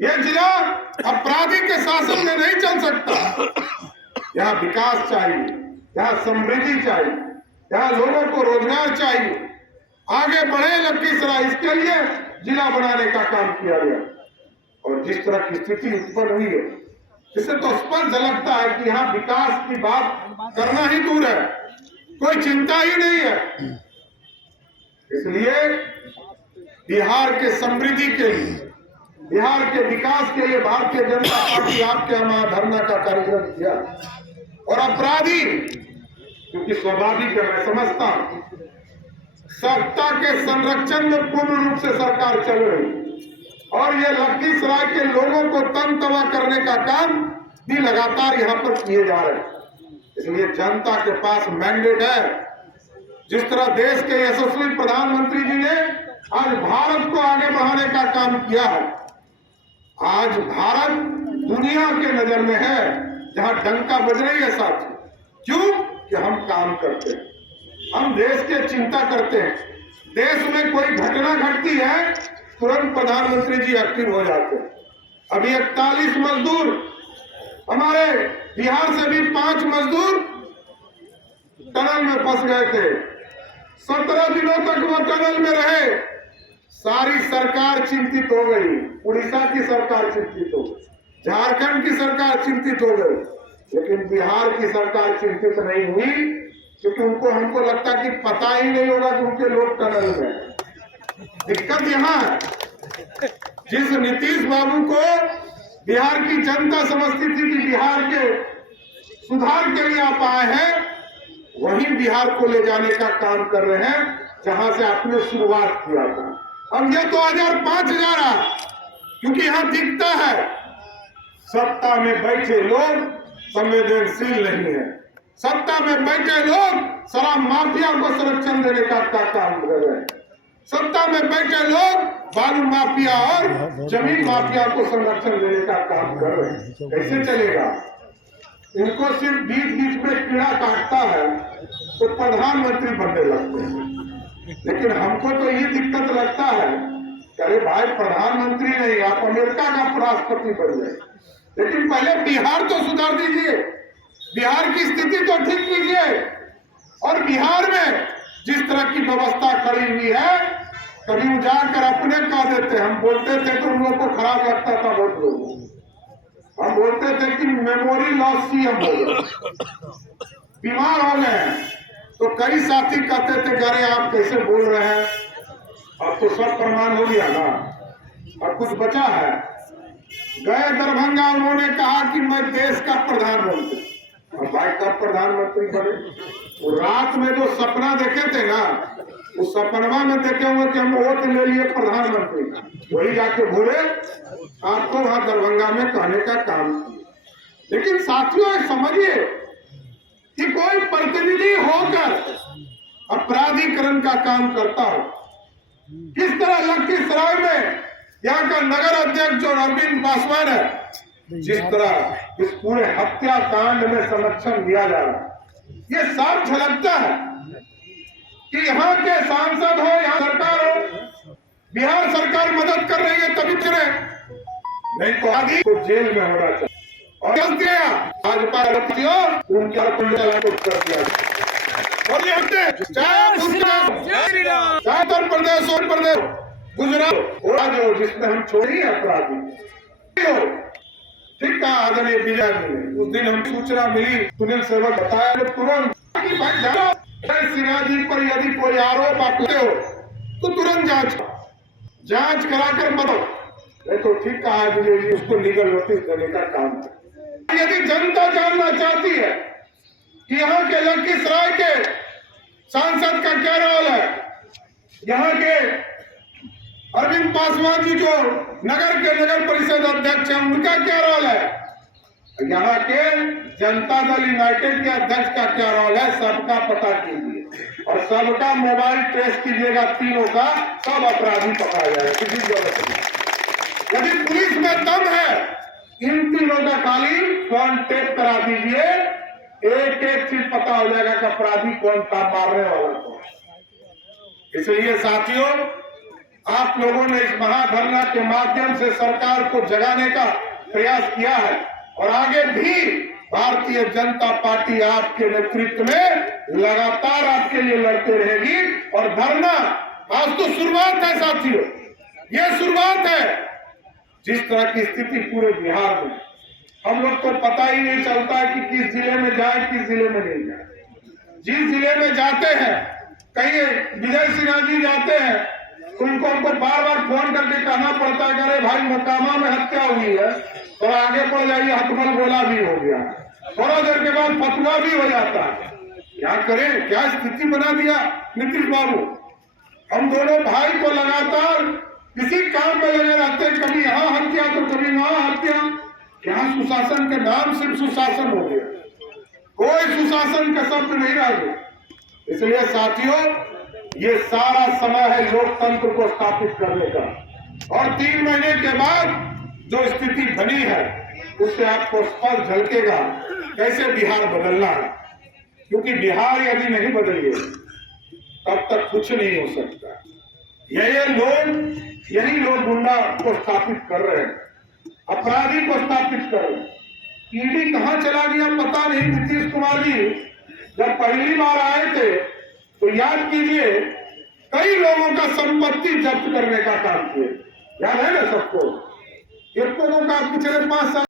ये जिला अपराधी के शासन में नहीं चल सकता। यहाँ विकास चाहिए, यहाँ समृद्धि चाहिए, यहाँ लोगों को रोजगार चाहिए, आगे बढ़े लखीसराय, इसके लिए जिला बनाने का काम किया गया। और जिस तरह की स्थिति उत्पन्न हुई है, इससे तो स्पष्ट झलकता है कि यहाँ विकास की बात करना ही दूर है, कोई चिंता ही नहीं है। इसलिए बिहार के समृद्धि के लिए, बिहार के विकास के लिए भारतीय जनता पार्टी आपके यहाँ धरना का कार्यक्रम किया। और अपराधी, क्योंकि स्वाभाविक है, मैं समझता हूं सत्ता के संरक्षण में पूर्ण रूप से सरकार चल रही और ये लखीसराय के लोगों को तन तवा करने का काम भी लगातार यहाँ पर किए जा रहे हैं। इसलिए जनता के पास मैंडेट है। जिस तरह देश के यशस्वी प्रधानमंत्री जी ने आज भारत को आगे बढ़ाने का काम किया है, आज भारत दुनिया के नजर में है जहां डंका बज रही है साथी। क्यों? कि हम काम करते हैं, हम देश के चिंता करते हैं। देश में कोई घटना घटती है, तुरंत प्रधानमंत्री जी एक्टिव हो जाते हैं। अभी 41 मजदूर, हमारे बिहार से भी 5 मजदूर टनल में फंस गए थे। 17 दिनों तक वो टनल में रहे। सारी सरकार चिंतित हो गई, उड़ीसा की सरकार चिंतित हो गई, झारखंड की सरकार चिंतित हो गई, लेकिन बिहार की सरकार चिंतित नहीं हुई, क्योंकि उनको हमको लगता कि पता ही नहीं होगा कि उनके लोग टनल में। दिक्कत यहाँ है, जिस नीतीश बाबू को बिहार की जनता समझती थी कि बिहार के सुधार के लिए आप आए हैं, वही बिहार को ले जाने का काम कर रहे हैं जहां से आपने शुरुआत किया था। अब ये 2005 जा रहा, क्योंकि यहाँ दिखता है सत्ता में बैठे लोग संवेदनशील नहीं है, सत्ता में बैठे लोग शराब माफिया को संरक्षण देने का काम कर रहे हैं, सत्ता में बैठे लोग बालू माफिया और जमीन माफिया को संरक्षण देने का काम कर रहे हैं। कैसे चलेगा? इनको सिर्फ बीच बीच में कीड़ा काटता है तो प्रधानमंत्री बनने लगते हैं। लेकिन हमको तो ये दिक्कत लगता है, अरे भाई प्रधानमंत्री नहीं, आप अमेरिका का राष्ट्रपति बन गए, लेकिन पहले बिहार तो सुधार दीजिए, बिहार की स्थिति तो ठीक कीजिए। और बिहार में जिस तरह की व्यवस्था खड़ी हुई है, कभी उजाड़ कर अपने कह देते, हम बोलते थे तो उन लोगों को खराब लगता था। बहुत लोग हम बोलते थे कि मेमोरी लॉस सीएम हो गया, बीमार हो गए, तो कई साथी कहते थे अरे आप कैसे बोल रहे हैं, अब तो सब प्रमाण हो गया ना, अब कुछ बचा है। गए दरभंगा, उन्होंने कहा कि मैं देश का प्रधानमंत्री। और भाई कब प्रधानमंत्री बने? वो रात में जो सपना देखे थे ना, उस सपनवा में देखे हुए कि हम वोट ले लिए प्रधानमंत्री, वही जाके बोले आपको वहां दरभंगा में कहने का काम। लेकिन साथियों समझिए कि कोई प्रतिनिधि होकर अपराधीकरण का काम करता हो, किस तरह लखीसराय में यहाँ का नगर अध्यक्ष जो अरविंद पासवान है, जिस तरह इस पूरे हत्याकांड में संरक्षण दिया जा रहा है, ये साफ झलकता है कि यहाँ के सांसद हो, यहाँ सरकार हो, बिहार सरकार मदद कर रही है तभी चले, नहीं तो आदि को जेल में होना चाहिए। और भाजपा उनका कर दिया, और ये चाहे उत्तर प्रदेश और प्रदेश गुजरात जिसमें हम छोड़ी अपराधी ठीक कहा आदरणीय विजय ने। उस दिन हम सूचना मिली, सुनील सेवक बताया तुरंत सिन्हा जी पर यदि कोई आरोप आपते हो तो तुरंत जांच कराकर बताओ, नहीं तो ठीक कहा विजय जी, उसको लीगल नोटिस देने का काम है। यदि जनता जानना चाहती है कि यहाँ के लखीसराय के सांसद का क्या रोल है, यहाँ के अरविंद पासवान जी जो नगर परिषद अध्यक्ष है उनका क्या रोल है, यहाँ के जनता दल यूनाइटेड के अध्यक्ष का क्या रोल है, सबका पता कीजिए और सबका मोबाइल ट्रेस कीजिएगा, तीनों का, सब अपराधी पकड़ा जाए। किसी जरूरत नहीं, यदि पुलिस में दम है, इन तीनों का खाली फोन टेप करा दीजिए, एक एक चीज पता हो जाएगा कि अपराधी कौन था, मारने वाला कौन। इसलिए साथियों आप लोगों ने इस महाधरना के माध्यम से सरकार को जगाने का प्रयास किया है और आगे भी भारतीय जनता पार्टी आपके नेतृत्व में लगातार आपके लिए लड़ते रहेगी। और धरना आज तो शुरुआत है साथियों, ये शुरुआत है। जिस तरह की स्थिति पूरे बिहार में, हम लोग को पता ही नहीं चलता है कि किस जिले में जाए किस जिले में नहीं जाए। जिस जिले में जाते हैं, कहीं विजय सिन्हा जी जाते हैं तो उनको हमको बार बार फोन करके कहना पड़ता है, अरे भाई मोकामा में हत्या हुई है, थोड़ा आगे बढ़ जाइए, हथमल गोला भी हो गया, थोड़ा देर के बाद फतवा भी हो जाता है। क्या करें, क्या स्थिति बना दिया नीतीश बाबू। हम दोनों भाई को लगातार किसी काम में लगे रहते हैं, कभी यहाँ हत्या तो कभी वहां हत्या। क्या सुशासन के नाम सिर्फ सुशासन हो गया, कोई सुशासन का शब्द नहीं रह गया। इसलिए साथियों, ये सारा समय है लोकतंत्र को स्थापित करने का। और 3 महीने के बाद जो स्थिति बनी है उससे आपको स्पष्ट झलकेगा कैसे बिहार बदलना है। क्योंकि बिहार यदि नहीं बदलिए तब तक कुछ नहीं हो सकता। यही लोग गुंडा को स्थापित कर रहे हैं, अपराधी को स्थापित कर रहे हैं। ईडी कहां चला गया पता नहीं। नीतीश कुमार जी जब पहली बार आए थे तो याद कीजिए, कई लोगों का संपत्ति जब्त करने का काम किया, याद है ना सबको। एक लोगों का पिछले 5 साल